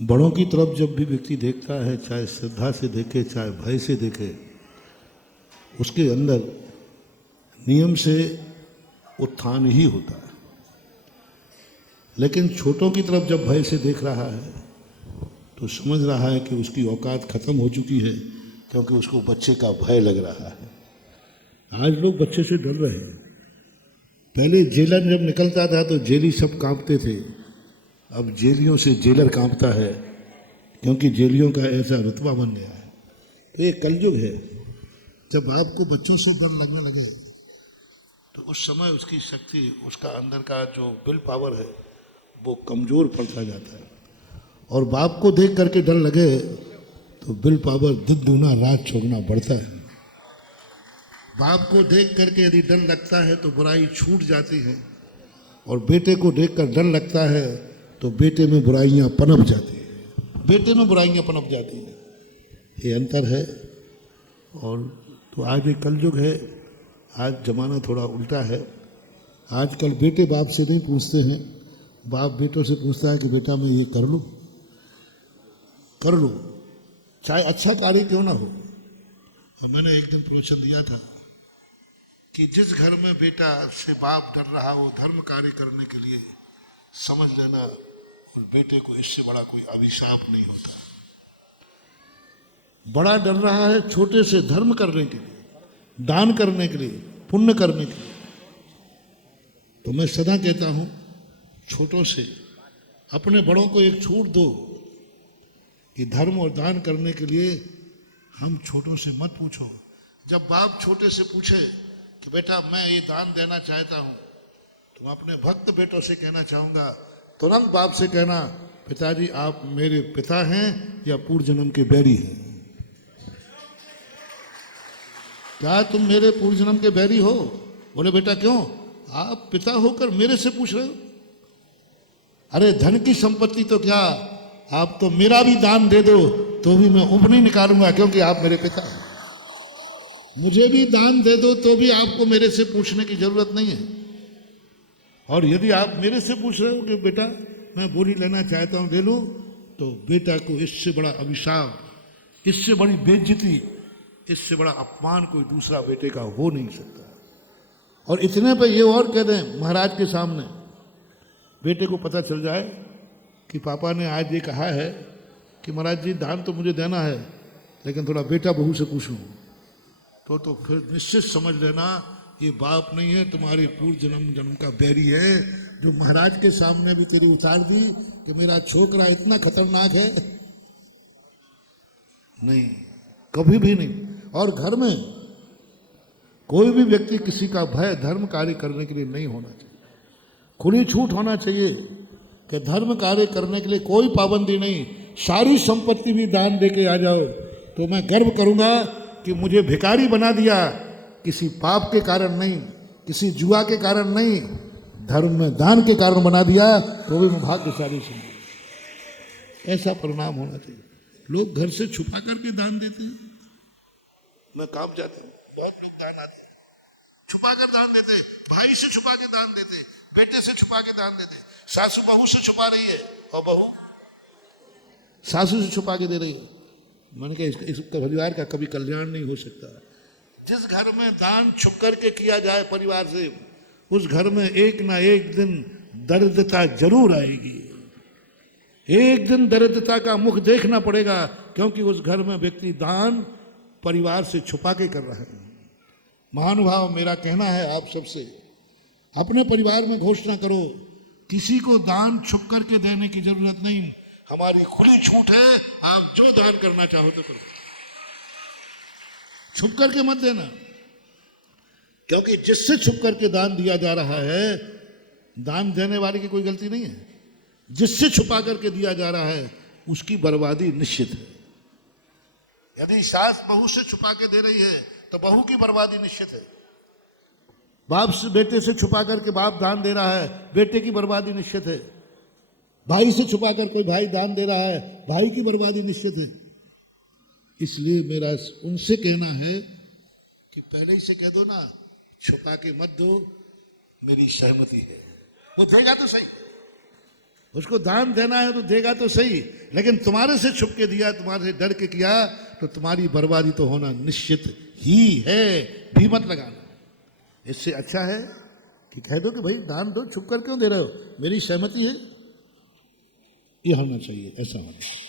बड़ों की तरफ जब भी व्यक्ति देखता है, चाहे श्रद्धा से देखे चाहे भय से देखे, उसके अंदर नियम से उत्थान ही होता है। लेकिन छोटों की तरफ जब भय से देख रहा है तो समझ रहा है कि उसकी औकात खत्म हो चुकी है, क्योंकि उसको बच्चे का भय लग रहा है। आज लोग बच्चे से डर रहे हैं। पहले जेलर जब निकलता था तो जेली सब कांपते थे, अब जेलियों से जेलर कांपता है, क्योंकि जेलियों का ऐसा रुतबा बन गया है। तो ये कलयुग है। जब आपको बच्चों से डर लगने लगे तो उस समय उसकी शक्ति, उसका अंदर का जो विल पावर है वो कमज़ोर पड़ता जाता है। और बाप को देख करके डर लगे तो विल पावर दुगुना रात छोड़ना बढ़ता है। बाप को देख करके यदि डर लगता है तो बुराई छूट जाती है, और बेटे को देखकर डर लगता है तो बेटे में बुराइयां पनप जाती है, बेटे में बुराइयां पनप जाती हैं। ये अंतर है। और तो आज एक कलयुग है। आज जमाना थोड़ा उल्टा है। आजकल बेटे बाप से नहीं पूछते हैं, बाप बेटों से पूछता है कि बेटा मैं ये कर लूँ, चाहे अच्छा कार्य क्यों ना हो। और मैंने एक दिन प्रवचन दिया था कि जिस घर में बेटा से बाप डर रहा हो धर्म कार्य करने के लिए, समझ लेना उस बेटे को इससे बड़ा कोई अभिशाप नहीं होता। बड़ा डर रहा है छोटे से धर्म करने के लिए, दान करने के लिए, पुण्य करने के लिए। तो मैं सदा कहता हूं, छोटों से अपने बड़ों को एक छूट दो कि धर्म और दान करने के लिए हम छोटों से मत पूछो। जब बाप छोटे से पूछे कि बेटा मैं ये दान देना चाहता हूं, तो मैं अपने भक्त बेटों से कहना चाहूंगा, तुरंत बाप से कहना, पिताजी आप मेरे पिता हैं या पूर्व जन्म के बैरी हैं? क्या तुम मेरे पूर्व जन्म के बैरी हो? बोले बेटा क्यों? आप पिता होकर मेरे से पूछ रहे हो? अरे धन की संपत्ति तो क्या, आप तो मेरा भी दान दे दो तो भी मैं ऊँट नहीं निकालूंगा, क्योंकि आप मेरे पिता हैं। मुझे भी दान दे दो तो भी आपको मेरे से पूछने की जरूरत नहीं है। और यदि आप मेरे से पूछ रहे हो कि बेटा मैं बोली लेना चाहता हूं, ले लो, तो बेटा को इससे बड़ा अभिशाप, इससे बड़ी बेइज्जती, इससे बड़ा अपमान कोई दूसरा बेटे का हो नहीं सकता। और इतने पे ये और कह दें महाराज के सामने, बेटे को पता चल जाए कि पापा ने आज ये कहा है कि महाराज जी दान तो मुझे देना है, लेकिन थोड़ा बेटा बहू से पूछूं, तो फिर निश्चित समझ लेना ये बाप नहीं है, तुम्हारे पूर्व जन्म का बैरी है, जो महाराज के सामने भी तेरी उतार दी कि मेरा छोकरा इतना खतरनाक है। नहीं, कभी भी नहीं। और घर में कोई भी व्यक्ति किसी का भय धर्म कार्य करने के लिए नहीं होना चाहिए। खुली छूट होना चाहिए कि धर्म कार्य करने के लिए कोई पाबंदी नहीं। सारी संपत्ति भी दान दे के आ जाओ तो मैं गर्व करूंगा कि मुझे भिखारी बना दिया, किसी पाप के कारण नहीं, किसी जुआ के कारण नहीं, धर्म में दान के कारण बना दिया, तो भी मैं भाग्यशाली समझूंगा। ऐसा परिणाम होना चाहिए। लोग घर से छुपा करके दान देते हैं। मैं काम जाता हूँ, बहुत लोग दान आते हैं, छुपा कर दान देते, भाई से छुपा के दान देते, बेटे से छुपा के दान देते, सासू बहू से छुपा रही है और बहू सासू से छुपा के दे रही है। मैंने कहा इस परिवार का कभी कल्याण नहीं हो सकता। जिस घर में दान छुप करके किया जाए परिवार से, उस घर में एक ना एक दिन दरिद्रता जरूर आएगी। एक दिन दरिद्रता का मुख देखना पड़ेगा, क्योंकि उस घर में व्यक्ति दान परिवार से छुपा के कर रहा है। महानुभाव, मेरा कहना है आप सबसे, अपने परिवार में घोषणा करो, किसी को दान छुप करके देने की जरूरत नहीं। हमारी खुली छूट है, आप जो दान करना चाहो तो करो, छुप करके मत देना। क्योंकि जिससे छुप करके दान दिया जा रहा है, दान देने वाले की कोई गलती नहीं है। जिससे छुपा करके दिया जा रहा है उसकी बर्बादी निश्चित है। यदि सास बहू से छुपा के दे रही है तो बहू की बर्बादी निश्चित है। बाप से बेटे से छुपा करके बाप दान दे रहा है, बेटे की बर्बादी निश्चित है। भाई से छुपा कर कोई भाई दान दे रहा है, भाई की बर्बादी निश्चित है। इसलिए मेरा उनसे कहना है कि पहले ही से कह दो ना, छुपा के मत दो, मेरी सहमति है। वो देगा तो सही, उसको दान देना है तो देगा तो सही, लेकिन तुम्हारे से छुप के दिया, तुम्हारे से डर के किया, तो तुम्हारी बर्बादी तो होना निश्चित ही है, भी मत लगाना। इससे अच्छा है कि कह दो कि भाई दान दो, छुप कर क्यों दे रहे हो, मेरी सहमति है, ये होना चाहिए, ऐसा होना चाहिए।